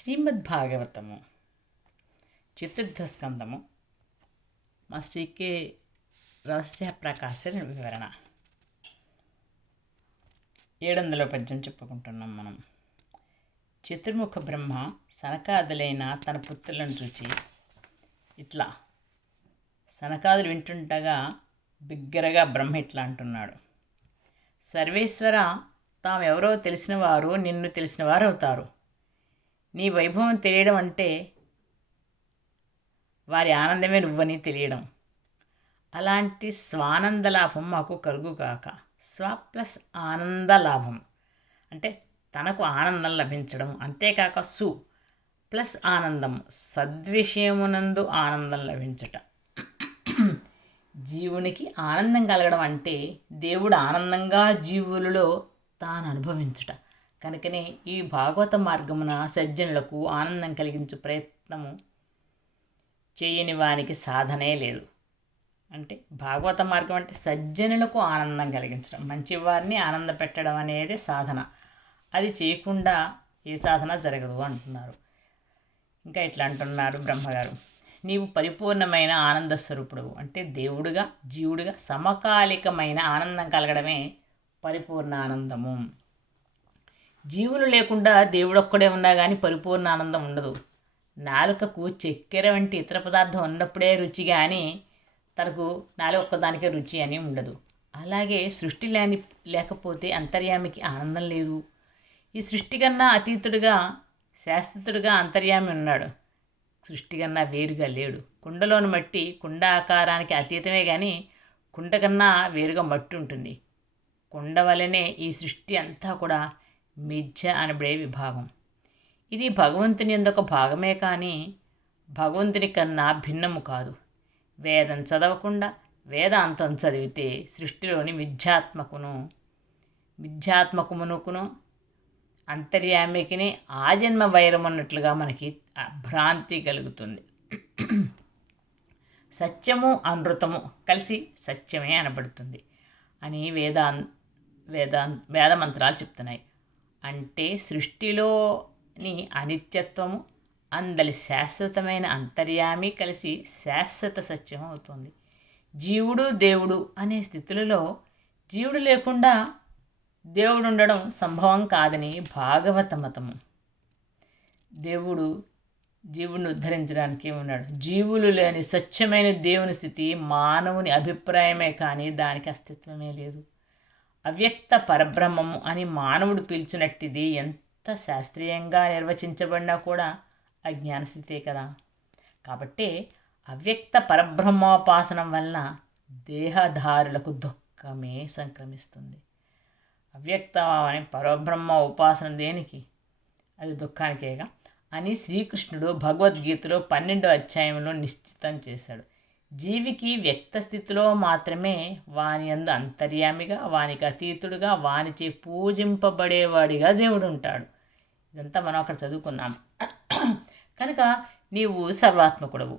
శ్రీమద్భాగవతము చతుర్థ స్కందము మాస్టర్ కే రహస్య ప్రకాశ వివరణ 700 పద్యం చెప్పుకుంటున్నాం మనం. చతుర్ముఖ బ్రహ్మ సనకాదులైన తన పుత్రులను చూచి ఇట్లా సనకాదులు వింటుండగా బిగ్గరగా బ్రహ్మ ఇట్లా అంటున్నాడు: సర్వేశ్వర, తామెవరో తెలిసిన వారు నిన్ను తెలిసిన వారు అవుతారు. నీ వైభవం తెలియడం అంటే వారి ఆనందమే నువ్వని తెలియడం. అలాంటి స్వానంద లాభం మాకు కలుగుగాక. స్వ ప్లస్ ఆనంద లాభం అంటే తనకు ఆనందం లభించడం, అంతేకాక సు ప్లస్ ఆనందం సద్విషయమునందు ఆనందం లభించట. జీవునికి ఆనందం కలగడం అంటే దేవుడు ఆనందంగా జీవులలో తాను అనుభవించుట. కనుకనే ఈ భాగవత మార్గమున సజ్జనులకు ఆనందం కలిగించే ప్రయత్నము చేయని వానికి సాధనే లేదు. అంటే భాగవత మార్గం అంటే సజ్జనులకు ఆనందం కలిగించడం, మంచివారిని ఆనంద పెట్టడం అనేది సాధన. అది చేయకుండా ఏ సాధన జరగదు అంటున్నారు. ఇంకా ఇట్లా అంటున్నారు బ్రహ్మగారు: నీవు పరిపూర్ణమైన ఆనంద స్వరూపుడు. అంటే దేవుడుగా జీవుడిగా సమకాలికమైన ఆనందం కలగడమే పరిపూర్ణ ఆనందము. జీవులు లేకుండా దేవుడొక్కడే ఉన్నా కానీ పరిపూర్ణ ఆనందం ఉండదు. నాలుకకు చక్కెర వంటి ఇతర పదార్థం ఉన్నప్పుడే రుచి, కానీ తనకు నాలుక ఒక్కదానికే రుచి అని ఉండదు. అలాగే సృష్టి లేకపోతే అంతర్యామికి ఆనందం లేదు. ఈ సృష్టి కన్నా అతీతుడుగా శాశ్వతుడుగా అంతర్యామి ఉన్నాడు. సృష్టి కన్నా వేరుగా లేడు. కుండలోని మట్టి కుండ ఆకారానికి అతీతమే కానీ కుండ కన్నా వేరుగా మట్టి ఉంటుంది. కుండ వలనే ఈ సృష్టి అంతా కూడా మిథ్య అనబడే విభాగం. ఇది భగవంతుని యొక్క భాగమే కానీ భగవంతుని కన్నా భిన్నము కాదు. వేదం చదవకుండా వేదాంతం చదివితే సృష్టిలోని మిథ్యాత్మకమునుకును అంతర్యామికిని ఆజన్మ వైరం అన్నట్లుగా మనకి భ్రాంతి కలుగుతుంది. సత్యము అనృతము కలిసి సత్యమే అనబడుతుంది అని వేదమంత్రాలు చెప్తున్నాయి. అంటే సృష్టిలోని అనిత్యత్వము అందలి శాశ్వతమైన అంతర్యామి కలిసి శాశ్వత సత్యం అవుతుంది. జీవుడు దేవుడు అనే స్థితులలో జీవుడు లేకుండా దేవుడు ఉండడం సంభవం కాదని భాగవత మతము. దేవుడు జీవుడిని ఉద్ధరించడానికి ఉన్నాడు. జీవులు లేని స్వచ్ఛమైన దేవుని స్థితి మానవుని అభిప్రాయమే కానీ దానికి అస్తిత్వమే లేదు. అవ్యక్త పరబ్రహ్మము అని మానవుడు పిలిచినట్టిది ఎంత శాస్త్రీయంగా నిర్వచించబడినా కూడా అజ్ఞానస్థితే కదా. కాబట్టి అవ్యక్త పరబ్రహ్మోపాసనం వలన దేహధారులకు దుఃఖమే సంక్రమిస్తుంది. అవ్యక్త అని పరబ్రహ్మ ఉపాసన దేనికి? అది దుఃఖానికేగా అని శ్రీకృష్ణుడు భగవద్గీతలో 12వ అధ్యాయంలో నిశ్చితం చేశాడు. జీవికి వ్యక్త స్థితిలో మాత్రమే వాని యందు అంతర్యామిగా, వానికి అతీతుడుగా, వానిచే పూజింపబడేవాడిగా దేవుడు ఉంటాడు. ఇదంతా మనం అక్కడ చదువుకున్నాం. కనుక నీవు సర్వాత్మకుడవు.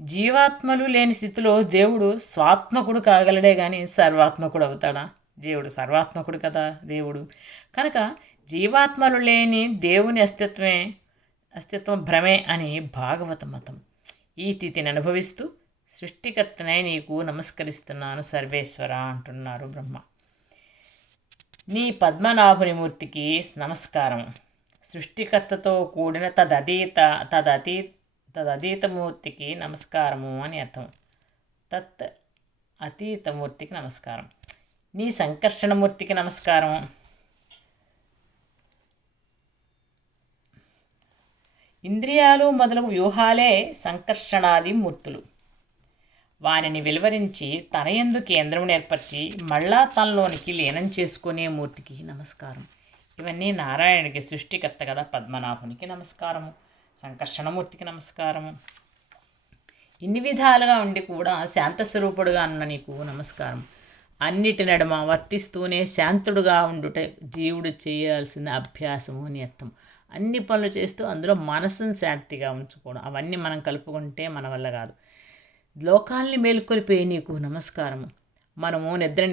జీవాత్మలు లేని స్థితిలో దేవుడు స్వాత్మకుడు కాగలడే కానీ సర్వాత్మకుడు అవుతాడా? దేవుడు సర్వాత్మకుడు కదా దేవుడు. కనుక జీవాత్మలు లేని దేవుని అస్తిత్వం భ్రమే అని భాగవత మతం. ఈ స్థితిని అనుభవిస్తూ సృష్టికర్తనే నీకు నమస్కరిస్తున్నాను సర్వేశ్వర అంటున్నారు బ్రహ్మ. నీ పద్మనాభుని మూర్తికి నమస్కారం. సృష్టికర్తతో కూడిన తదతీత మూర్తికి నమస్కారము అని అర్థం. తత్ అతీతమూర్తికి నమస్కారం. నీ సంకర్షణమూర్తికి నమస్కారం. ఇంద్రియాలు మొదలగు వ్యూహాలే సంకర్షణాది మూర్తులు. వానిని విలువరించి తన యందు కేంద్రమును ఏర్పరిచి మళ్ళా తనలోనికి లీనం చేసుకునే మూర్తికి నమస్కారం. ఇవన్నీ నారాయణుడికి సృష్టికర్త కదా. పద్మనాభునికి నమస్కారము, సంకర్షణమూర్తికి నమస్కారము. ఇన్ని విధాలుగా ఉండి కూడా శాంతస్వరూపుడుగా ఉన్న నీకు నమస్కారం. అన్నిటి నడుమ వర్తిస్తూనే శాంతుడుగా ఉండుట జీవుడు చేయాల్సిన అభ్యాసము అని అర్థం. అన్ని పనులు చేస్తూ అందులో మనసును శాంతిగా ఉంచుకోవడం, అవన్నీ మనం కలుపుకుంటే మన వల్ల కాదు. లోకాల్ని మేల్కొల్పే నీకు నమస్కారము. మనము నిద్ర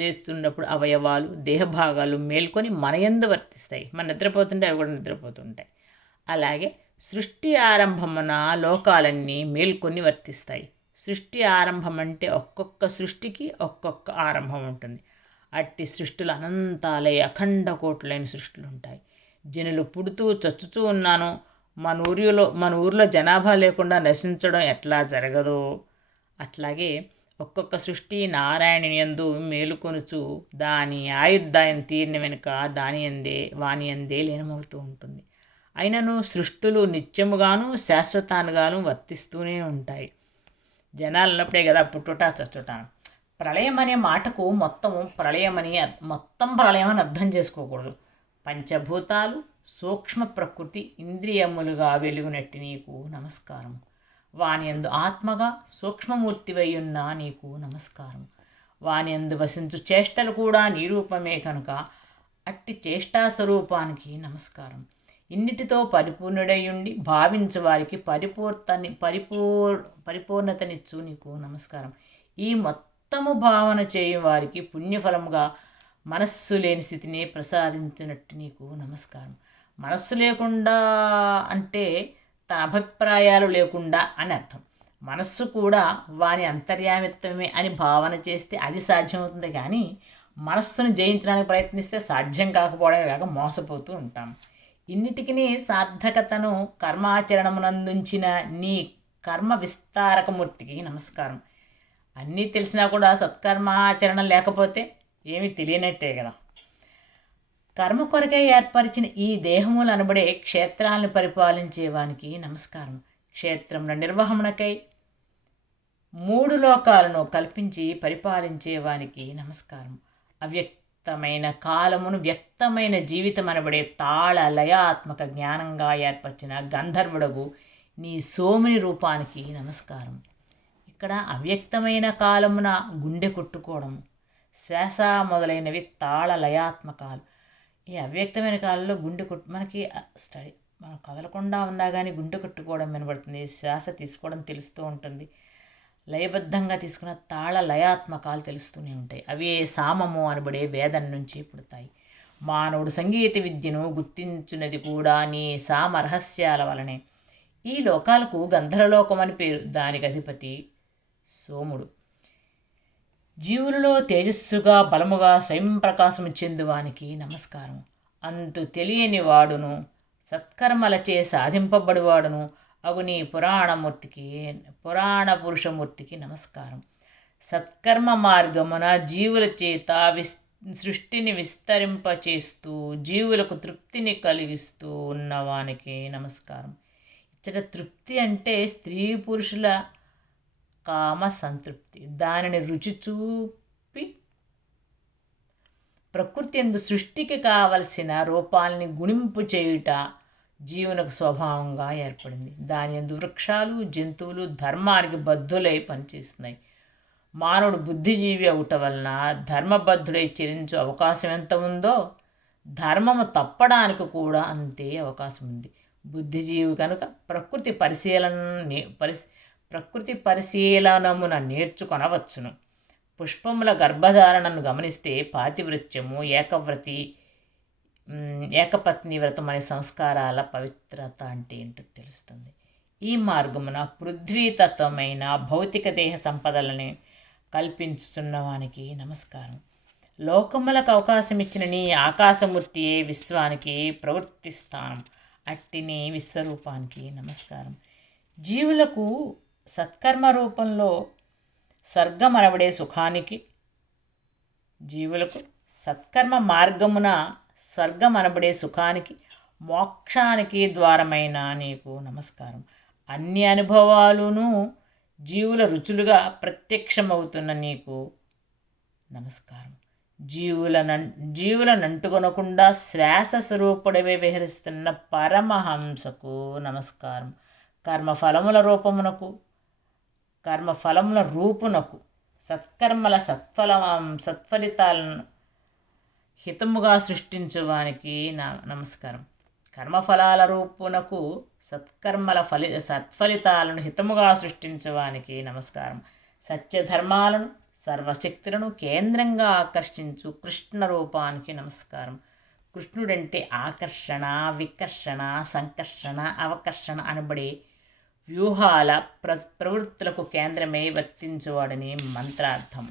లేస్తున్నప్పుడు అవయవాలు దేహభాగాలు మేల్కొని మన యందు వర్తిస్తాయి. మనం నిద్రపోతుంటే అవి కూడా నిద్రపోతుంటాయి. అలాగే సృష్టి ఆరంభమున లోకాలన్నీ మేల్కొని వర్తిస్తాయి. సృష్టి ఆరంభం అంటే ఒక్కొక్క సృష్టికి ఒక్కొక్క ఆరంభం ఉంటుంది. అట్టి సృష్టిలు అనంతాలై అఖండ కోట్లైన సృష్టిలు ఉంటాయి. జనులు పుడుతూ చచ్చుతూ ఉన్నాను, మన ఊరిలో జనాభా లేకుండా నశించడం ఎట్లా జరగదో అట్లాగే ఒక్కొక్క సృష్టి నారాయణుని యందు మేలుకొనుచు దాని ఆయుర్దాయం తీరిన వెనుక వాని అందే లీనమవుతూ ఉంటుంది. అయినను సృష్టులు నిత్యముగాను శాశ్వతానుగాను వర్తిస్తూనే ఉంటాయి. జనాలు ఉన్నప్పుడే కదా పుట్టుట చచ్చుట. ప్రళయం అనే మాటకు మొత్తం ప్రళయం అని అర్థం చేసుకోకూడదు. పంచభూతాలు సూక్ష్మ ప్రకృతి ఇంద్రియములుగా వెలుగునట్టి నీకు నమస్కారం. వానియందు ఆత్మగా సూక్ష్మమూర్తివయ్యున్న నీకు నమస్కారం. వానియందు వసించు చేష్టలు కూడా నీరూపమే కనుక అట్టి చేష్టాస్వరూపానికి నమస్కారం. ఇన్నిటితో పరిపూర్ణుడయ్యుండి భావించు వారికి పరిపూర్ణతనిచ్చు నీకు నమస్కారం. ఈ మొత్తము భావన చేయు వారికి పుణ్యఫలముగా మనస్సు లేని స్థితిని ప్రసాదించినట్టు నీకు నమస్కారం. మనస్సు లేకుండా అంటే తన అభిప్రాయాలు లేకుండా అని అర్థం. మనస్సు కూడా వాని అంతర్యామిత్వమే అని భావన చేస్తే అది సాధ్యమవుతుంది, కానీ మనస్సును జయించడానికి ప్రయత్నిస్తే సాధ్యం కాకపోవడమే కాక మోసపోతూ ఉంటాం. ఇన్నిటికీ సార్థకతను కర్మాచరణమునందుంచిన నీ కర్మ విస్తారకమూర్తికి నమస్కారం. అన్నీ తెలిసినా కూడా సత్కర్మాచరణ లేకపోతే ఏమీ తెలియనట్టే కదా. కర్మ కొరకై ఏర్పరిచిన ఈ దేహములు అనబడే క్షేత్రాలను పరిపాలించేవానికి నమస్కారం. క్షేత్రముల నిర్వహణకై 3 లోకాలను కల్పించి పరిపాలించేవానికి నమస్కారం. అవ్యక్తమైన కాలమును వ్యక్తమైన జీవితం అనబడే తాళ లయాత్మక జ్ఞానంగా ఏర్పరిచిన గంధర్వుడగు నీ సోముని రూపానికి నమస్కారం. ఇక్కడ అవ్యక్తమైన కాలమున గుండె కొట్టుకోవడం, శ్వాస మొదలైనవి తాళ లయాత్మకాలు. ఈ అవ్యక్తమైన కాలంలో మనకి మనం కదలకుండా ఉన్నా కానీ గుండె కొట్టుకోవడం వినబడుతుంది, శ్వాస తీసుకోవడం తెలుస్తూ ఉంటుంది, లయబద్ధంగా తీసుకున్న తాళ లయాత్మకాలు తెలుస్తూనే ఉంటాయి. అవి సామము అనబడే వేదం నుంచి పుడతాయి. మానవుడు సంగీత విద్యను గుర్తించున్నది కూడా నీ సామరహస్యాల వలనే. ఈ లోకాలకు గంధర్వలోకం అని పేరు. దానికి అధిపతి సోముడు. జీవులలో తేజస్సుగా బలముగా స్వయం ప్రకాశము చెందువానికి నమస్కారం. అంతు తెలియని వాడును సత్కర్మలచే సాధింపబడివాడును అగుని పురాణ పురుషమూర్తికి నమస్కారం. సత్కర్మ మార్గమున జీవుల చేత సృష్టిని విస్తరింపచేస్తూ జీవులకు తృప్తిని కలిగిస్తూ ఉన్నవానికి నమస్కారం. ఇచ్చట తృప్తి అంటే స్త్రీ పురుషుల కామ సంతృప్తి. దానిని రుచి చూపి ప్రకృతి యందు సృష్టికి కావలసిన రూపాలని గుణింపు చేయుట జీవునకు స్వభావంగా ఏర్పడింది. దాని యందు వృక్షాలు జంతువులు ధర్మానికి బద్ధులై పనిచేస్తున్నాయి. మానవుడు బుద్ధిజీవి అవుట వలన ధర్మబద్ధుడై చరించు అవకాశం ఎంత ఉందో ధర్మము తప్పడానికి కూడా అంతే అవకాశం ఉంది. బుద్ధిజీవి కనుక ప్రకృతి పరిశీలనమున నేర్చుకొనవచ్చును. పుష్పముల గర్భధారణను గమనిస్తే పాతివృత్యము, ఏకపత్ని వ్రతం అనే సంస్కారాల పవిత్రత అంటే ఏంటో తెలుస్తుంది. ఈ మార్గమున పృథ్వీతత్వమైన భౌతిక దేహ సంపదలని కల్పించుతున్నవానికి నమస్కారం. లోకములకు అవకాశం ఇచ్చిన నీ ఆకాశమూర్తియే విశ్వానికి ప్రవృత్తి స్థానం. అట్టి నీ విశ్వరూపానికి నమస్కారం. జీవులకు సత్కర్మ రూపంలో స్వర్గం అనబడే సుఖానికి, జీవులకు సత్కర్మ మార్గమున స్వర్గం అనబడే సుఖానికి, మోక్షానికి ద్వారమైన నీకు నమస్కారం. అన్ని అనుభవాలును జీవుల రుచులుగా ప్రత్యక్షమవుతున్న నీకు నమస్కారం. జీవులనంటుకొనకుండా శ్వాస స్వరూపుడవే విహరిస్తున్న పరమహంసకు నమస్కారం. కర్మఫలముల రూపునకు సత్కర్మల సత్ఫలితాలను హితముగా సృష్టించువానికి నమస్కారం. కర్మఫలాల రూపునకు సత్ఫలితాలను హితముగా సృష్టించువానికి నమస్కారం. సత్యధర్మాలను సర్వశక్తులను కేంద్రంగా ఆకర్షించు కృష్ణ రూపానికి నమస్కారం. కృష్ణుడంటే ఆకర్షణ, వికర్షణ, సంకర్షణ, అవకర్షణ అనబడే వ్యూహాల ప్రవృత్తులకు కేంద్రమై వర్తించువాడని మంత్రార్థం.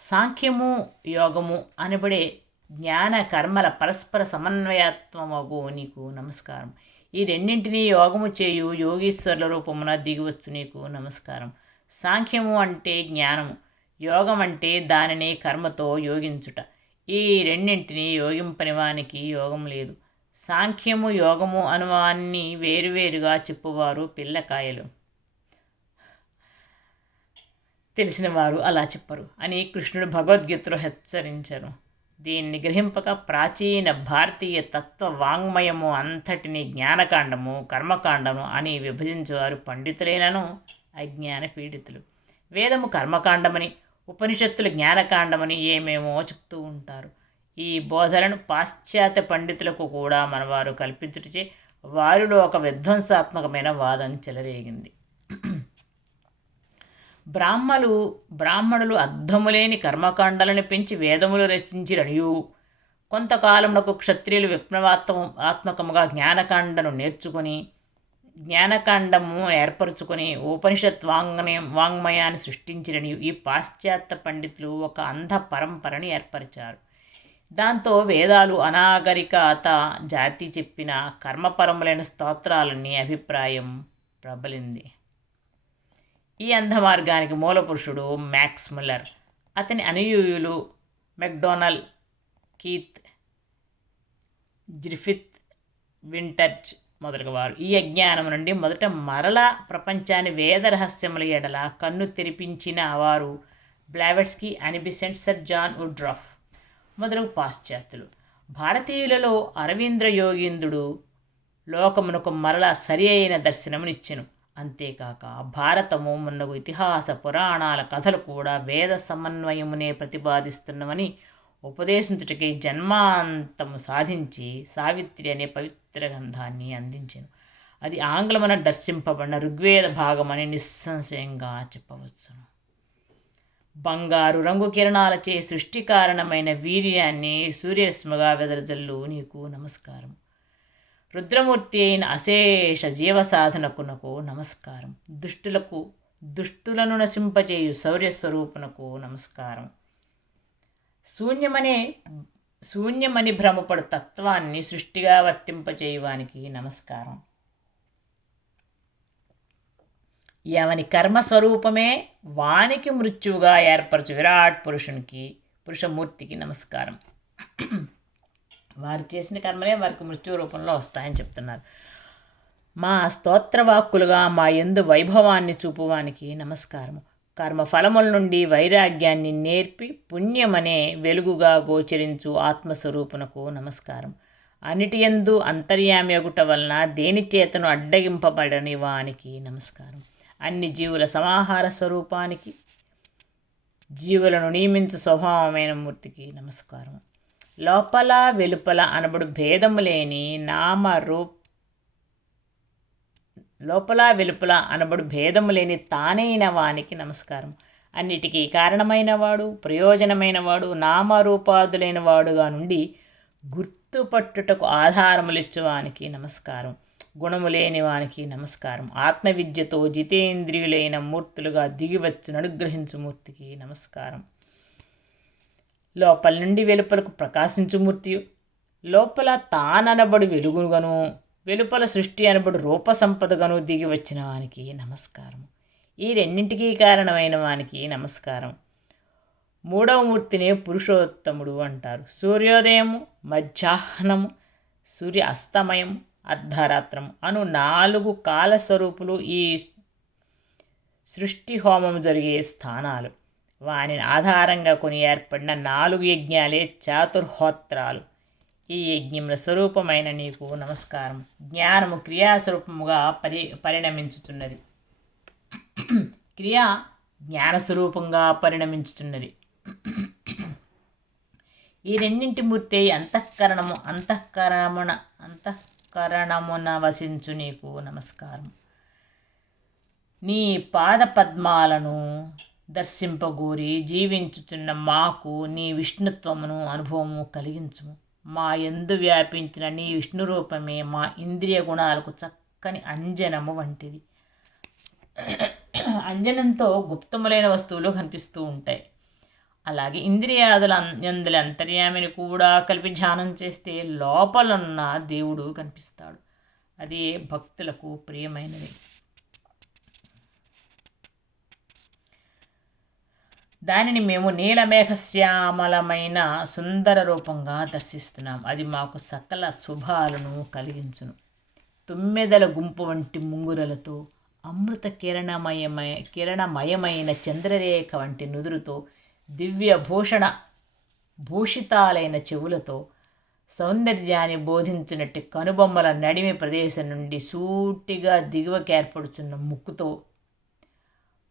సాంఖ్యము, యోగము అనబడే జ్ఞాన కర్మల పరస్పర సమన్వయత్వమగు నీకు నమస్కారం. ఈ రెండింటినీ యోగము చేయు యోగీశ్వరుల రూపమున దిగివచ్చు నీకు నమస్కారం. సాంఖ్యము అంటే జ్ఞానము, యోగం అంటే దానిని కర్మతో యోగించుట. ఈ రెండింటినీ యోగింపని వానికి యోగం లేదు. సాంఖ్యము, యోగము అనువాన్ని వేరువేరుగా చెప్పువారు పిల్లకాయలు, తెలిసిన వారు అలా చెప్పరు అని కృష్ణుడు భగవద్గీతలో హెచ్చరించరు. దీన్ని గ్రహింపక ప్రాచీన భారతీయ తత్వ వాంగ్మయము అంతటిని జ్ఞానకాండము, కర్మకాండము అని విభజించేవారు పండితులైనను అజ్ఞాన పీడితులు. వేదము కర్మకాండమని, ఉపనిషత్తులు జ్ఞానకాండమని ఏమేమో చెప్తూ ఉంటారు. ఈ బోధలను పాశ్చాత్య పండితులకు కూడా మనవారు కల్పించుటచే వారిలో ఒక విధ్వంసాత్మకమైన వాదం చెలరేగింది. బ్రాహ్మణులు అర్థములేని కర్మకాండాలను పెంచి వేదములు రచించిరనియు, కొంతకాలమునకు క్షత్రియులు విప్లవాత్మకముగా జ్ఞానకాండము ఏర్పరచుకొని ఉపనిషత్ వాంగ్మయాన్ని సృష్టించిరనియు ఈ పాశ్చాత్య పండితులు ఒక అంధ పరంపరని ఏర్పరిచారు. దాంతో వేదాలు అనాగరికత జాతి చెప్పిన కర్మపరములైన స్తోత్రాలని అభిప్రాయం ప్రబలింది. ఈ అంధ మార్గానికి మూలపురుషుడు మ్యాక్స్ ముల్లర్, అతని అనుయూయులు మెక్డొనాల్, కీత్, గ్రిఫిత్, వింటర్జ్ మొదలగువారు. ఈ అజ్ఞానం నుండి మొదట మరల ప్రపంచాన్ని వేద రహస్యముల ఎడల కన్ను తెరిపించిన వారు బ్లావెట్స్కీ, అనిబిసెంట్, సర్ జాన్ వుడ్రఫ్ మొదలగు పాశ్చాత్యులు. భారతీయులలో అరవింద్ర యోగీంద్రుడు లోకమునకు మరల సరి అయిన దర్శనమునిచ్చెను. అంతేకాక భారతము మున్నగు ఇతిహాస పురాణాల కథలు కూడా వేద సమన్వయమునే ప్రతిపాదిస్తున్నవని ఉపదేశించుటకై జన్మాంతము సాధించి సావిత్రి అనే పవిత్ర గ్రంథాన్ని అందించెను. అది ఆంగ్లమున దర్శింపబడిన ఋగ్వేద భాగమని నిస్సంశయంగా చెప్పవచ్చును. బంగారు రంగు కిరణాలచే సృష్టి కారణమైన వీర్యాన్ని సూర్యరశ్మిగా వెదరజల్లు నీకు నమస్కారం. రుద్రమూర్తి అయిన అశేష జీవసాధనకునకు నమస్కారం. దుష్టులను నశింపచేయు శౌర్యస్వరూపునకు నమస్కారం. శూన్యమని భ్రమపడు తత్వాన్ని సృష్టిగా వర్తింపచేయువానికి నమస్కారం. ఎవని కర్మస్వరూపమే వానికి మృత్యువుగా ఏర్పరచు విరాట్ పురుషమూర్తికి నమస్కారం. వారు చేసిన కర్మలే వారికి మృత్యు రూపంలో వస్తాయని చెప్తున్నారు. మా స్తోత్రవాక్కులుగా మా యందు వైభవాన్ని చూపువానికి నమస్కారము. కర్మఫలముల నుండి వైరాగ్యాన్ని నేర్పి పుణ్యమనే వెలుగుగా గోచరించు ఆత్మస్వరూపునకు నమస్కారం. అన్నిటియందు అంతర్యామ్యగుట వలన దేనిచేతను అడ్డగింపబడని వానికి నమస్కారం. అన్ని జీవుల సమాహార స్వరూపానికి, జీవులను నియమించు స్వభావమైన మూర్తికి నమస్కారం. లోపల వెలుపల అనబడు భేదము లేని తానైన వానికి నమస్కారం. అన్నిటికీ కారణమైన వాడు, ప్రయోజనమైన వాడు, నామరూపాదులైన వాడుగా నుండి గుర్తుపట్టుటకు ఆధారములిచ్చువానికి నమస్కారం. గుణము లేని వానికి నమస్కారం. ఆత్మవిద్యతో జితేంద్రియులైన మూర్తులుగా దిగివచ్చును అనుగ్రహించు మూర్తికి నమస్కారం. లోపల నుండి వెలుపలకు ప్రకాశించు మూర్తియు, లోపల తాననబడు వెలుగుగను, వెలుపల సృష్టి అనబడు రూపసంపదగను దిగి వచ్చిన వానికి నమస్కారం. ఈ రెండింటికీ కారణమైన వానికి నమస్కారం. మూడవ మూర్తిని పురుషోత్తముడు అంటారు. సూర్యోదయము, మధ్యాహ్నము, సూర్య అస్తమయం, అర్ధరాత్రము అను 4 కాలస్వరూపులు ఈ సృష్టి హోమం జరిగే స్థానాలు. వానిని ఆధారంగా కొని ఏర్పడిన 4 యజ్ఞాలే చాతుర్హోత్రాలు. ఈ యజ్ఞముల స్వరూపమైన నీకు నమస్కారం. జ్ఞానము క్రియాస్వరూపముగా పరిణమించుతున్నది. క్రియ జ్ఞానస్వరూపంగా పరిణమించుతున్నది. ఈ రెండింటి మూర్తి అంతఃకరణమున వసించు నీకు నమస్కారం. నీ పాద పద్మాలను దర్శింపగోరి జీవించుతున్న మాకు నీ విష్ణుత్వమును అనుభవము కలిగించుము. మా యందు వ్యాపించిన నీ విష్ణు రూపమే మా ఇంద్రియ గుణాలకు చక్కని అంజనము వంటిది. అంజనంతో గుప్తములైన వస్తువులు కనిపిస్తూ ఉంటాయి. అలాగే ఇంద్రియాదుల అందుల అంతర్యామిని కూడా కలిపి ధ్యానం చేస్తే లోపలున్న దేవుడు కనిపిస్తాడు. అది భక్తులకు ప్రియమైనది. దానిని మేము నీలమేఘశ్యామలమైన సుందర రూపంగా దర్శిస్తున్నాం. అది మాకు సకల శుభాలను కలిగించును. తుమ్మెదల గుంపు వంటి ముంగురలతో, అమృత కిరణమయమైన చంద్రరేఖ వంటి నుదురుతో, దివ్య భూషితాలైన చెవులతో, సౌందర్యాన్ని బోధించినట్టు కనుబొమ్మల నడిమి ప్రదేశం నుండి సూటిగా దిగువకేర్పడుచున్న ముక్కుతో,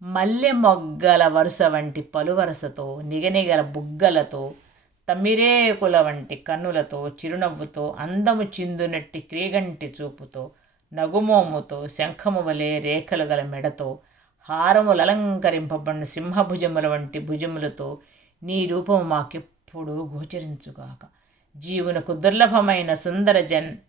మల్లె మొగ్గల వరుస వంటి పలువరసతో, నిగనిగల బుగ్గలతో, తమిరేకుల వంటి కన్నులతో, చిరునవ్వుతో, అందము చిందునట్టి క్రీగంటి చూపుతో, నగుమోముతో, శంఖము వలె రేఖలు గల మెడతో, హారములలంకరింపబడిన సింహభుజముల వంటి భుజములతో నీ రూపము మాకెప్పుడు గోచరించుగాక. జీవునకు దుర్లభమైన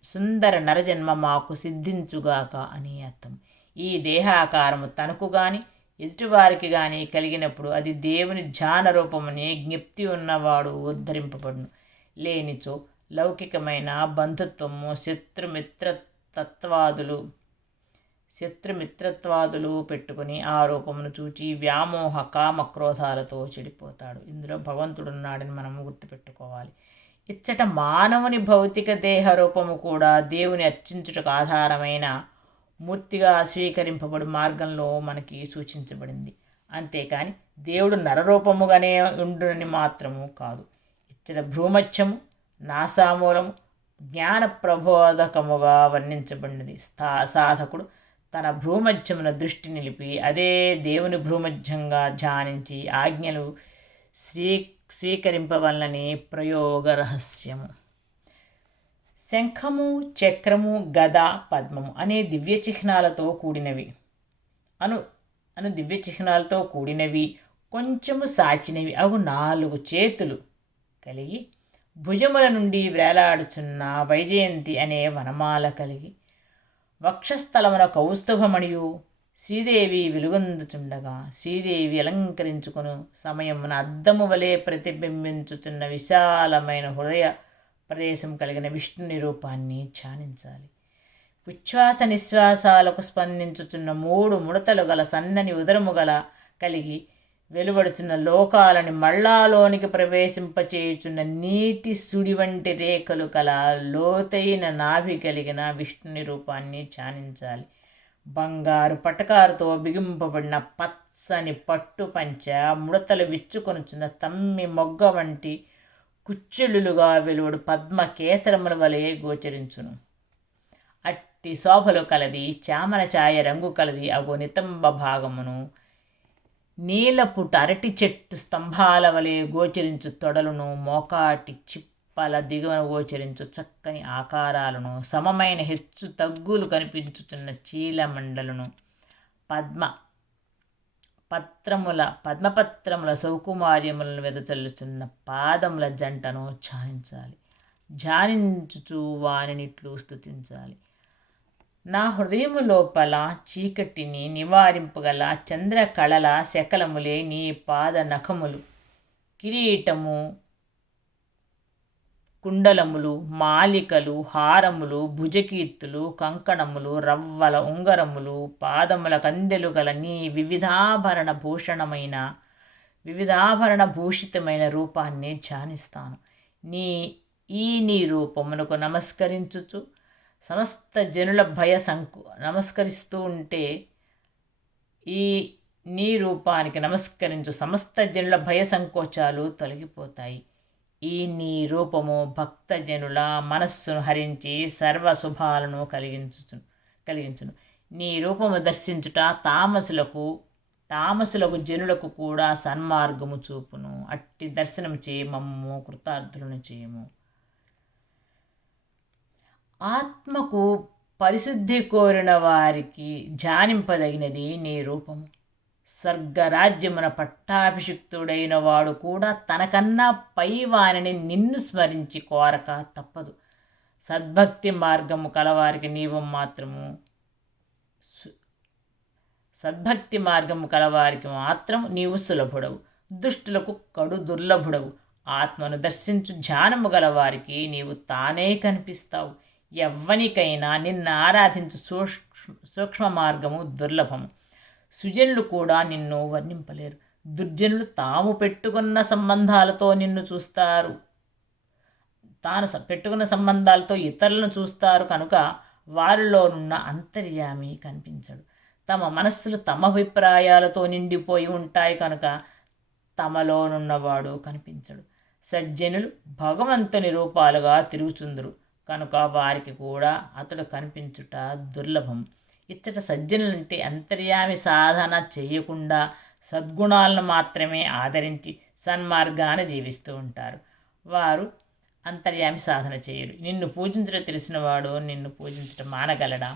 సుందర నరజన్మ మాకు సిద్ధించుగాక అని అర్థం. ఈ దేహాకారము తనకు గాని ఎదుటివారికి గాని కలిగినప్పుడు అది దేవుని ధ్యాన రూపమని జ్ఞప్తి ఉన్నవాడు ఉద్ధరింపబడును. లేనిచో లౌకికమైన బంధుత్వము శత్రుమిత్రత్వాదులు పెట్టుకుని ఆ రూపమును చూచి వ్యామోహ కామ క్రోధాలతో చెడిపోతాడు. ఇందులో భగవంతుడున్నాడని మనము గుర్తుపెట్టుకోవాలి. ఇచ్చట మానవుని భౌతిక దేహ రూపము కూడా దేవుని అర్చించుటకు ఆధారమైన మూర్తిగా స్వీకరింపబడి మార్గంలో మనకి సూచించబడింది. అంతేకాని దేవుడు నరరూపముగానే ఉండునని మాత్రము కాదు. ఇచ్చట భ్రూమధ్యము, నాసామూలము జ్ఞాన ప్రబోధకముగా వర్ణించబడినది. సాధకుడు తన భ్రూమధ్యమున దృష్టి నిలిపి అదే దేవుని భ్రూమధ్యంగా ధ్యానించి ఆజ్ఞలు స్వీకరింపవలనని ప్రయోగ రహస్యము. శంఖము, చక్రము, గద, పద్మము అనే దివ్య చిహ్నాలతో కూడినవి కొంచెము సాచినవి అగు 4 చేతులు కలిగి, భుజముల నుండి వేలాడుచున్న వైజయంతి అనే వనమాల కలిగి, వక్షస్థలమున కౌస్తుభమణియు శ్రీదేవి వెలుగొందుచుండగా, శ్రీదేవి అలంకరించుకుని సమయమున అద్దము వలె ప్రతిబింబించుచున్న విశాలమైన హృదయ ప్రదేశం కలిగిన విష్ణుని రూపాన్ని ధ్యానించాలి. ఉచ్ఛ్వాస నిశ్వాసాలకు స్పందించుచున్న 3 ముడతలు గల సన్నని ఉదరము కలిగి వెలువడుచున్న లోకాలని మళ్ళాలోనికి ప్రవేశింపచేయుచున్న నీటి సుడి వంటి రేఖలు కల లోతైన నాభి కలిగిన విష్ణుని రూపాన్ని ధ్యానించాలి. బంగారు పటకారుతో బిగింపబడిన పచ్చని పట్టు పంచ ముడతలు విచ్చుకొనుచున్న తమ్మి మొగ్గ వంటి కుచ్చెళ్ళులుగా వెలువడు పద్మ కేసరముల వలె గోచరించును. అట్టి శోభలు కలది చామన ఛాయ రంగు కలది అగో నితంబ భాగమును నీలపుట అరటి చెట్టు స్తంభాల వలె గోచరించు తొడలను, మోకాటి చిప్పల దిగువన గోచరించు చక్కని ఆకారాలను, సమమైన హెచ్చు తగ్గులు కనిపించుతున్న చీలమండలను, పద్మపత్రముల సౌకుమార్యములను వెదచల్లుచున్న పాదముల జంటను ధ్యానించాలి. ధ్యానించుచు వానినిట్లు స్తుతించాలి. నా హృదయము లోపల చీకటిని నివారింపగల చంద్రకళల శకలములే నీ పాద నఖములు, కిరీటము, కుండలములు, మాలికలు, హారములు, భుజకీర్తులు, కంకణములు, రవ్వల ఉంగరములు, పాదముల కందెలు గల నీ వివిధాభరణ భూషితమైన రూపాన్ని ధ్యానిస్తాను. నీ రూపమునకు నమస్కరించుచు సమస్త జనుల నమస్కరిస్తూ ఉంటే నీ రూపానికి నమస్కరించు సమస్త జనుల భయ సంకోచాలు తొలగిపోతాయి. ఈ నీ రూపము భక్తజనుల మనస్సును హరించి సర్వ శుభాలను కలిగించును. నీ రూపము దర్శించుట తామసులకు జనులకు కూడా సన్మార్గము చూపును. అట్టి దర్శనం చేయమమ్ము కృతార్థులను చేయము. ఆత్మకు పరిశుద్ధి కోరిన వారికి ధ్యానింపదగినది నీ రూపము. స్వర్గరాజ్యమున పట్టాభిషిక్తుడైన వాడు కూడా తనకన్నా పై వానిని నిన్ను స్మరించి కోరక తప్పదు. సద్భక్తి మార్గము కలవారికి నీవు మాత్రము సద్భక్తి మార్గము కలవారికి మాత్రం నీవు సులభుడవు, దుష్టులకు కడు దుర్లభుడవు. ఆత్మను దర్శించు ధ్యానము గలవారికి నీవు తానే కనిపిస్తావు. ఎవ్వనికైనా నిన్ను ఆరాధించు సూక్ష్మ మార్గము దుర్లభము. సుజనులు కూడా నిన్ను వర్ణింపలేరు. దుర్జనులు తాము పెట్టుకున్న సంబంధాలతో నిన్ను చూస్తారు, పెట్టుకున్న సంబంధాలతో ఇతరులను చూస్తారు కనుక వారిలోనున్న అంతర్యామి కనిపించడు. తమ మనస్సులు తమ అభిప్రాయాలతో నిండిపోయి ఉంటాయి కనుక తమలోనున్నవాడు కనిపించడు. సజ్జనులు భగవంతుని రూపాలుగా తిరుగుచుందురు కనుక వారికి కూడా అతడు కనిపించుట దుర్లభం. ఇచ్చట సజ్జనులంటే అంతర్యామి సాధన చేయకుండా సద్గుణాలను మాత్రమే ఆదరించి సన్మార్గాన జీవిస్తూ ఉంటారు. వారు అంతర్యామి సాధన చేయరు. నిన్ను పూజించడం తెలిసినవాడు నిన్ను పూజించడం మానగలడా?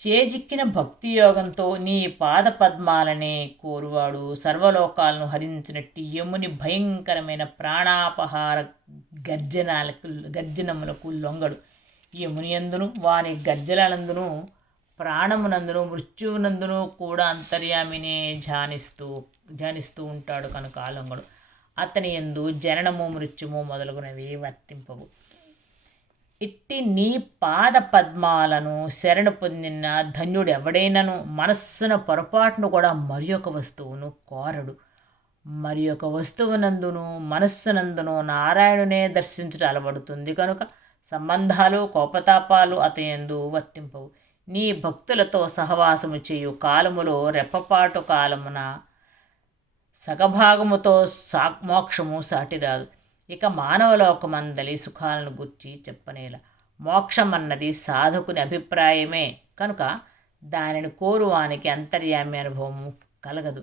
చేజిక్కిన భక్తి యోగంతో నీ పాద పద్మాలనే కోరువాడు సర్వలోకాలను హరించినట్టు యముని భయంకరమైన ప్రాణాపహార గర్జనములకు లొంగడు. యముని యందును వాని గర్జనలందును ప్రాణమునందును మృత్యువునందును కూడా అంతర్యామినే ధ్యానిస్తూ ఉంటాడు కనుక లొంగడు. అతని యందు జననము మృత్యుము మొదలగునవి వర్తింపవు. ఇట్టి నీ పాద పద్మాలను శరణు పొందిన ధన్యుడెవడైనను మనస్సున పొరపాటును కూడా మరి ఒక వస్తువును కోరడు. మరి ఒక వస్తువునందును మనస్సునందును నారాయణునే దర్శించుట అలవడుతుంది కనుక సంబంధాలు కోపతాపాలు అతయందు వర్తింపవు. నీ భక్తులతో సహవాసము చేయు కాలములో రెప్పపాటు కాలమున సగభాగముతో మోక్షము సాటిరాదు. ఇక మానవలోకమందలి సుఖాలను గుర్చి చెప్పనేల. మోక్షమన్నది సాధకుని అభిప్రాయమే కనుక దానిని కోరువానికి అంతర్యామి అనుభవము కలగదు.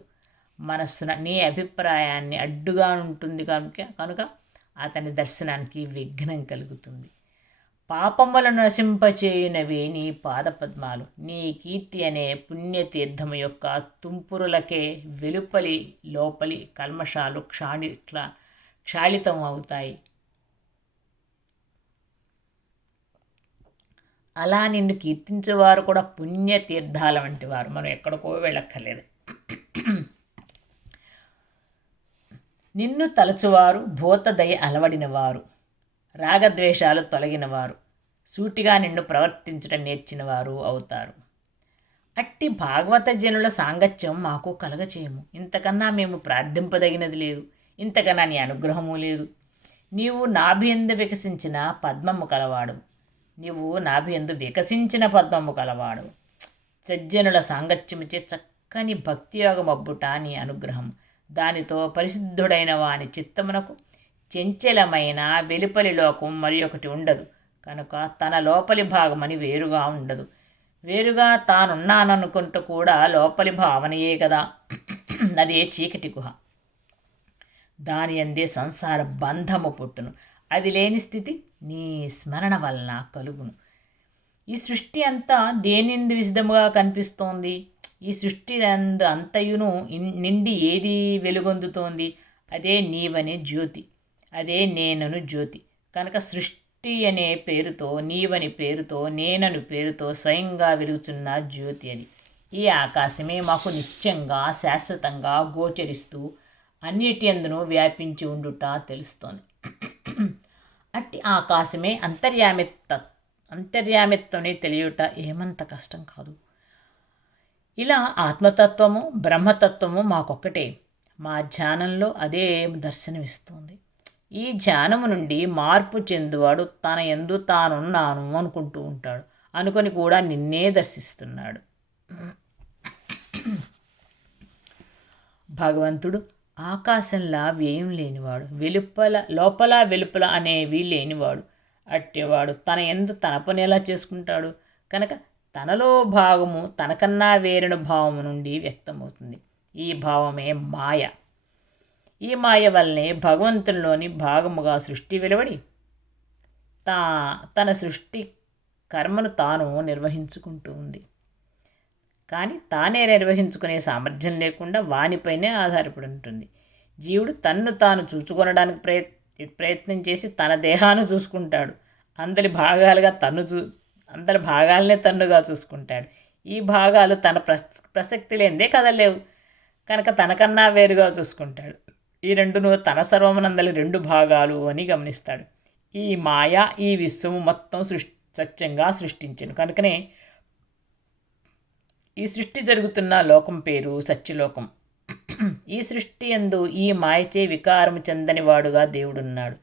మనస్సున నీ అభిప్రాయాన్ని అడ్డుగా ఉంటుంది కనుక అతని దర్శనానికి విఘ్నం కలుగుతుంది. పాపములను నశింపచేయునవి నీ పాదపద్మాలు. నీ కీర్తి అనే పుణ్యతీర్థము యొక్క తుంపురులకే వెలుపలి లోపలి కల్మషాలు క్షాళితం అవుతాయి. అలా నిన్ను కీర్తించేవారు కూడా పుణ్యతీర్థాల వంటి వారు. మనం ఎక్కడికో వెళ్ళక్కర్లేదు. నిన్ను తలచువారు భూతదయ అలవడినవారు, రాగద్వేషాలు తొలగినవారు, సూటిగా నిన్ను ప్రవర్తించడం నేర్చినవారు అవుతారు. అట్టి భాగవత జనుల సాంగత్యం మాకు కలగచేయము. ఇంతకన్నా మేము ప్రార్థింపదగినది లేదు, ఇంతకన్నా నీ అనుగ్రహము లేదు. నీవు నాభియందు వికసించిన పద్మము కలవాడు. సజ్జనుల సాంగత్యముచే చక్కని భక్తియోగం అబ్బుట నీ అనుగ్రహం. దానితో పరిశుద్ధుడైన వాని చిత్తమునకు చెంచలమైన వెలుపలి లోకం మరి ఒకటి ఉండదు కనుక తన లోపలి భాగమని వేరుగా ఉండదు. వేరుగా తానున్నాననుకుంటూ కూడా లోపలి భావనయే కదా, అదే చీకటి గుహ. దాని అందే సంసార బంధము పుట్టును. అది లేని స్థితి నీ స్మరణ వలన కలుగును. ఈ సృష్టి అంతా దేనిందు విశదముగా కనిపిస్తోంది? ఈ సృష్టి అంతయును నిండి ఏది వెలుగొందుతోంది? అదే నీవనే జ్యోతి, అదే నేనను జ్యోతి. కనుక సృష్టి అనే పేరుతో, నీవని పేరుతో, నేనను పేరుతో స్వయంగా వెలుగుతున్న జ్యోతి అది. ఈ ఆకాశమే మాకు నిత్యంగా శాశ్వతంగా గోచరిస్తూ అన్నిటి అందును వ్యాపించి ఉండుట తెలుస్తోంది. అట్టి ఆకాశమే అంతర్యామిత్వని తెలియుట ఏమంత కష్టం కాదు. ఇలా ఆత్మతత్వము బ్రహ్మతత్వము మాకొక్కటే. మా ధ్యానంలో అదే దర్శనమిస్తోంది. ఈ ధ్యానము నుండి మార్పు చెందువాడు తన యందు తానున్నాను అనుకుంటూ ఉంటాడు. అనుకొని కూడా నిన్నే దర్శిస్తున్నాడు. భగవంతుడు ఆకాశంలా వ్యయం లేనివాడు, లోపల వెలుపల అనేవి లేనివాడు. అట్టేవాడు తన యందు తన పని ఎలా చేసుకుంటాడు? కనుక తనలో భాగము తనకన్నా వేరిన భావము నుండి వ్యక్తమవుతుంది. ఈ భావమే మాయ. ఈ మాయ వల్లనే భగవంతునిలోని భాగముగా సృష్టి వెలువడి తన సృష్టి కర్మను తాను నిర్వహించుకుంటూ ఉంది. కానీ తానే నిర్వహించుకునే సామర్థ్యం లేకుండా వానిపైనే ఆధారపడి ఉంటుంది. జీవుడు తన్ను తాను చూసుకొనడానికి ప్రయత్నం చేసి తన దేహాన్ని చూసుకుంటాడు. అందరి భాగాలనే తన్నుగా చూసుకుంటాడు. ఈ భాగాలు తన ప్రసక్తి లేనిదే కదలేవు కనుక తనకన్నా వేరుగా చూసుకుంటాడు. ఈ రెండును తన సర్వమనందలి రెండు భాగాలు అని గమనిస్తాడు. ఈ మాయ ఈ విశ్వము మొత్తం సత్యంగా సృష్టించను కనుకనే ఈ సృష్టి జరుగుతున్న లోకం పేరు సత్యలోకం. ఈ సృష్టి యందు ఈ మాయచే వికారము చెందని వాడుగా దేవుడున్నాడు.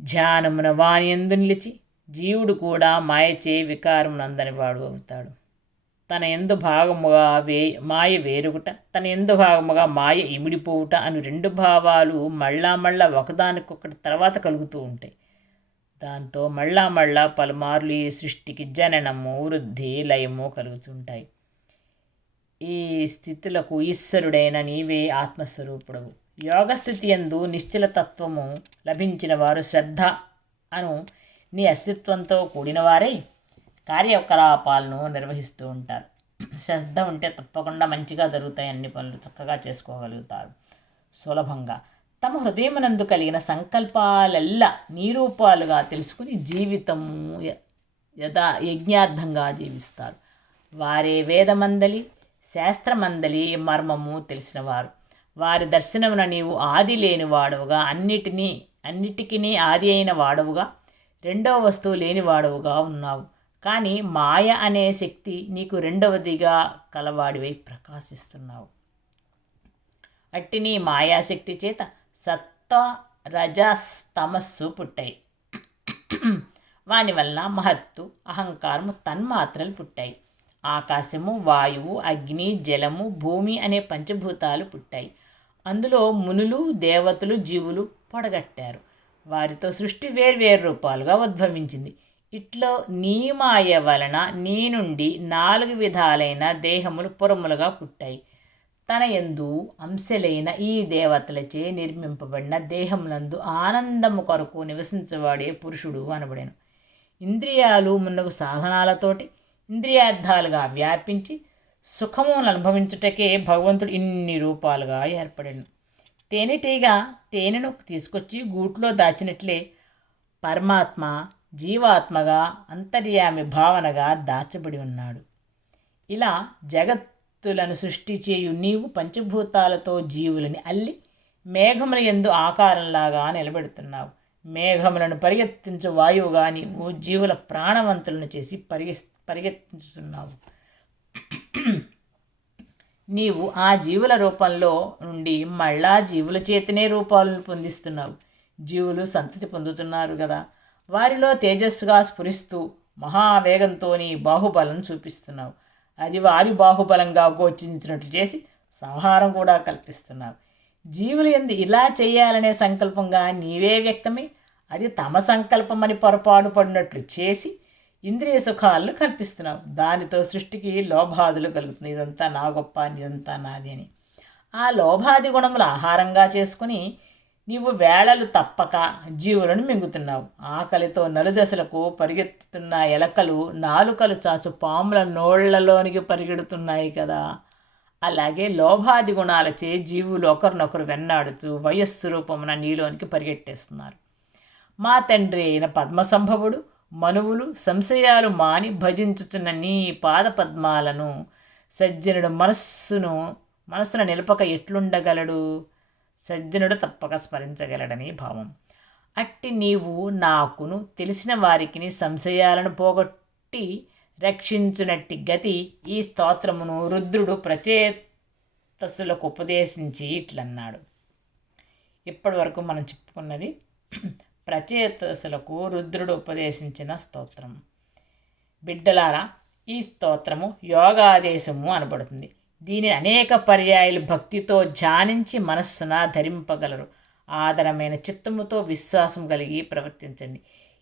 ధ్యానమున వాని యందు నిలిచి జీవుడు కూడా మాయచే వికారమునందని వాడు అవుతాడు. తన ఎందు భాగముగా మాయ వేరుగుట, తన ఎందు భాగముగా మాయ ఇమిడిపోవుట అని రెండు భావాలు మళ్ళా ఒకదానికొకటి తర్వాత కలుగుతూ ఉంటాయి. దాంతో మళ్ళా పలుమార్లు ఈ సృష్టికి జననము, వృద్ధి, లయము కలుగుతుంటాయి. ఈ స్థితులకు ఈశ్వరుడైన నీవే ఆత్మస్వరూపుడవు. యోగస్థితి యందు నిశ్చలతత్వము లభించిన వారు శ్రద్ధ అను నీ అస్తిత్వంతో కూడిన వారై కార్యకలాపాలను నిర్వహిస్తూ ఉంటారు. శ్రద్ధ ఉంటే తప్పకుండా మంచిగా జరుగుతాయి. అన్ని పనులు చక్కగా చేసుకోగలుగుతారు సులభంగా. తమ హృదయమునందు కలిగిన సంకల్పాలెల్లా నిరూపాలుగా తెలుసుకుని జీవితము యజ్ఞార్థంగా జీవిస్తారు. వారే వేదమందలి శాస్త్రమందలి మర్మము తెలిసినవారు. వారి దర్శనమున నీవు ఆది లేని వాడవుగా, అన్నిటికీ ఆది అయిన వాడవుగా, రెండవ వస్తువు లేని వాడవుగా ఉన్నావు. కానీ మాయ అనే శక్తి నీకు రెండవదిగా కలవాడివై ప్రకాశిస్తున్నావు. అట్టి నీ మాయాశక్తి చేత సత్వ రజస్తమస్సు పుట్టాయి. వాని వలన మహత్తు, అహంకారము తన్మాత్రలు పుట్టాయి. ఆకాశము, వాయువు, అగ్ని, జలము, భూమి అనే పంచభూతాలు పుట్టాయి. అందులో మునులు, దేవతలు, జీవులు పొడగట్టారు. వారితో సృష్టి వేర్వేరు రూపాలుగా ఉద్భవించింది. ఇట్లో నీ మాయ వలన నీ నుండి 4 విధాలైన దేహములు పురములుగా పుట్టాయి. తన యందు అంశలైన ఈ దేవతలచే నిర్మింపబడిన దేహములందు ఆనందము కొరకు నివసించవాడే పురుషుడు అనబడెను. ఇంద్రియాలు మున్నగు సాధనాలతోటి ఇంద్రియార్థాలుగా వ్యాపించి సుఖమును అనుభవించుటకే భగవంతుడు ఇన్ని రూపాలుగా ఏర్పడెను. తేనెటీగ తేనెను తీసుకొచ్చి గూట్లో దాచినట్లే పరమాత్మ జీవాత్మగా అంతర్యామి భావనగా దాచబడి ఉన్నాడు. ఇలా జగత్తులను సృష్టి చేయు నీవు పంచభూతాలతో జీవులని అల్లి మేఘముల యందు ఆకారంలాగా నిలబెడుతున్నావు. మేఘములను పరిగెత్తించు వాయువుగా నీవు జీవుల ప్రాణవంతులను చేసి పరిగెత్తించుతున్నావు. నీవు ఆ జీవుల రూపంలో నుండి మళ్ళా జీవుల చేతనే రూపాలను పొందిస్తున్నావు. జీవులు సంతతి పొందుతున్నారు కదా, వారిలో తేజస్సుగా స్ఫురిస్తూ మహావేగంతో నీ బాహుబలం చూపిస్తున్నావు. అది వారి బాహుబలంగా గోచరించినట్లు చేసి సంహారం కూడా కల్పిస్తున్నావు. జీవులు యందు ఇలా చేయాలనే సంకల్పంగా నీవే వ్యక్తమై అది తమ సంకల్పమని పొరపాటు పడినట్లు చేసి ఇంద్రియ సుఖాలను కల్పిస్తున్నావు. దానితో సృష్టికి లోభాదులు కలుగుతుంది. ఇదంతా నా గొప్ప, ఇదంతా నాది అని. ఆ లోభాది గుణములు ఆహారంగా చేసుకుని నీవు వేళలు తప్పక జీవులను మింగుతున్నావు. ఆకలితో నలుదశలకు పరిగెత్తుతున్న ఎలకలు నాలుకలు చాచు పాముల నోళ్లలోనికి పరిగెడుతున్నాయి కదా, అలాగే లోభాది గుణాలచే జీవులు ఒకరినొకరు వెన్నాడుతూ వయస్సు రూపమున నీలోనికి పరిగెట్టేస్తున్నారు. మా తండ్రి అయిన పద్మసంభవుడు మనువులు సంశయాలు మాని భజించుతున్న నీ పాదపద్మాలను సజ్జనుడు మనస్సును నిలపక ఎట్లుండగలడు? సజ్జనుడు తప్పక స్మరించగలడని భావం. అట్టి నీవు నాకును తెలిసిన వారికి సంశయాలను పోగొట్టి రక్షించునట్టి గతి ఈ స్తోత్రమును రుద్రుడు ప్రచేతసులకు ఉపదేశించి ఇట్లన్నాడు. ఇప్పటి వరకు మనం చెప్పుకున్నది ప్రచేతసులకు రుద్రుడు ఉపదేశించిన స్తోత్రం. బిడ్డలారా, ఈ స్తోత్రము యోగాదేశము అనబడుతుంది. దీనిని అనేక పర్యాయాలు భక్తితో ధ్యానించి మనస్సున ధరింపగలరు. ఆదరమైన చిత్తముతో విశ్వాసం కలిగి ప్రవర్తించండి.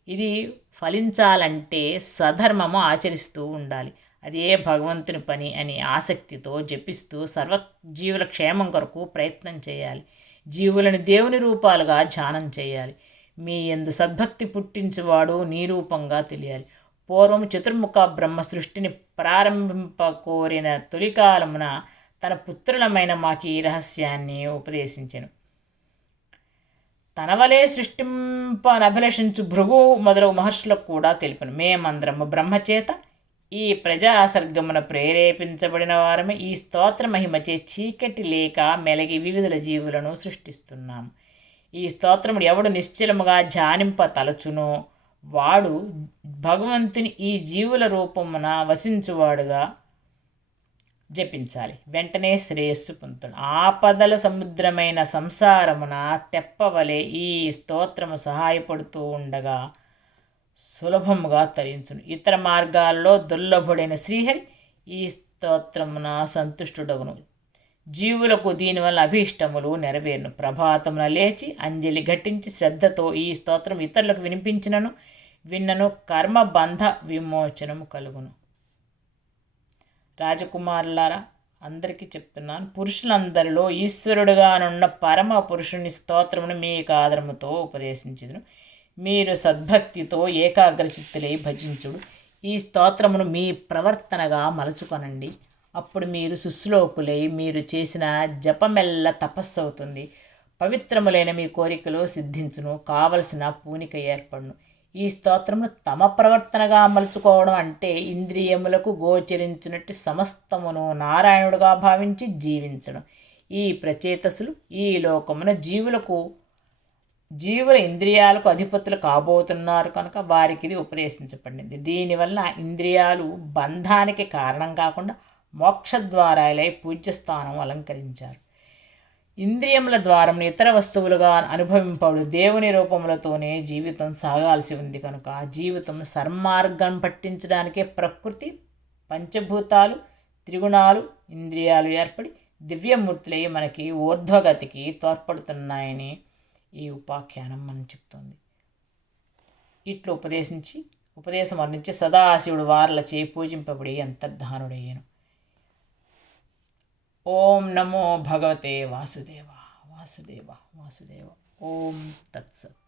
ఇది ఫలించాలంటే స్వధర్మము ఆచరిస్తూ ఉండాలి. అదే భగవంతుని పని అని ఆసక్తితో జపిస్తూ సర్వజీవుల క్షేమం కొరకు ప్రయత్నం చేయాలి. జీవులను దేవుని రూపాలుగా ధ్యానం చేయాలి. మీ యందు సద్భక్తి పుట్టించువాడు నీ రూపంగా తెలియాలి. పూర్వం చతుర్ముఖ బ్రహ్మ సృష్టిని ప్రారంభింపకోరిన తొలికాలమున తన పుత్రులమైన మాకు ఈ రహస్యాన్ని ఉపదేశించెను. తన వలె సృష్టింపనభిలషించు భృగు మొదలగు మహర్షులకు కూడా తెలుపును. మేమందరము బ్రహ్మచేత ఈ ప్రజాసర్గమున ప్రేరేపించబడిన వారమే ఈ స్తోత్ర మహిమచే చీకటి లేక మెలగి వివిధ జీవులను సృష్టిస్తున్నాము. ఈ స్తోత్రముడు ఎవడు నిశ్చలముగా ధ్యానింప తలచునో వాడు భగవంతుని ఈ జీవుల రూపమున వసించువాడుగా జపించాలి. వెంటనే శ్రేయస్సు పొందుతాడు. ఆపదల సముద్రమైన సంసారమున తెప్పవలే ఈ స్తోత్రము సహాయపడుతూ ఉండగా సులభముగా తరించును. ఇతర మార్గాల్లో దుర్లభుడైన శ్రీహరి ఈ స్తోత్రమున సంతుష్టుడగును. జీవులకు దీనివల్ల అభీష్టములు నెరవేరును. ప్రభాతమున లేచి అంజలి ఘటించి శ్రద్ధతో ఈ స్తోత్రం ఇతరులకు విన్నను కర్మబంధ విమోచనము కలుగును. రాజకుమారులారా, అందరికీ చెప్తున్నాను, పురుషులందరిలో ఈశ్వరుడుగానున్న పరమ పురుషుని స్తోత్రమును మీకు ఆదరముతో ఉపదేశించుదును. మీరు సద్భక్తితో ఏకాగ్రచిత్తులై భజించుడు. ఈ స్తోత్రమును మీ ప్రవర్తనగా మలచుకొనండి. అప్పుడు మీరు సుశ్లోకులై మీరు చేసిన జపమెల్ల తపస్సు అవుతుంది. పవిత్రములైన మీ కోరికలు సిద్ధించును. కావలసిన పూనిక ఏర్పడును. ఈ స్తోత్రమును తమ ప్రవర్తనగా మలుచుకోవడం అంటే ఇంద్రియములకు గోచరించినట్టు సమస్తమును నారాయణుడుగా భావించి జీవించడం. ఈ ప్రచేతసులు ఈ లోకమున జీవుల ఇంద్రియాలకు అధిపతులు కాబోతున్నారు కనుక వారికి ఇది ఉపదేశించబడింది. దీనివల్ల ఇంద్రియాలు బంధానికి కారణం కాకుండా మోక్షద్వారాలై పూజ్యస్థానం అలంకరించారు. ఇంద్రియముల ద్వారం ఇతర వస్తువులుగా అనుభవింపడు దేవుని రూపములతోనే జీవితం సాగాల్సి ఉంది కనుక జీవితం సన్మార్గం పట్టించడానికే ప్రకృతి, పంచభూతాలు, త్రిగుణాలు, ఇంద్రియాలు ఏర్పడి దివ్యమూర్తులై మనకి ఊర్ధ్వగతికి తోడ్పడుతున్నాయని ఈ ఉపాఖ్యానం మనం చెప్తుంది. ఇట్లు ఉపదేశం అందించి సదాశివుడు వార్లచే పూజింపబడి అంతర్ధానుడయ్యను. ఓం నమో భగవతే వాసుదేవ వాసుదేవ వాసుదేవ. ఓం తత్సత్.